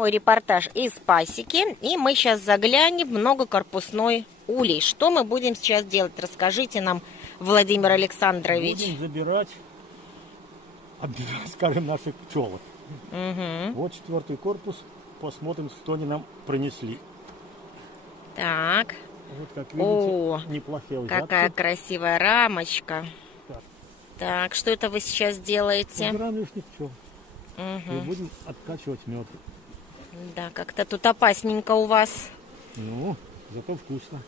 Мой репортаж из пасеки, и мы сейчас заглянем в многокорпусной улей. Что мы будем сейчас делать? Расскажите нам, Владимир Александрович. Будем забирать, скажем, наших пчелок. Угу. Вот 4-й корпус. Посмотрим, что они нам принесли. Так. Вот, как видите, О, неплохие какая взятки. красивая рамочка. Так. Так, что это вы сейчас делаете? Собираем лишних пчел. И Угу. будем откачивать мед. Да, как-то тут опасненько у вас. Ну, зато вкусно.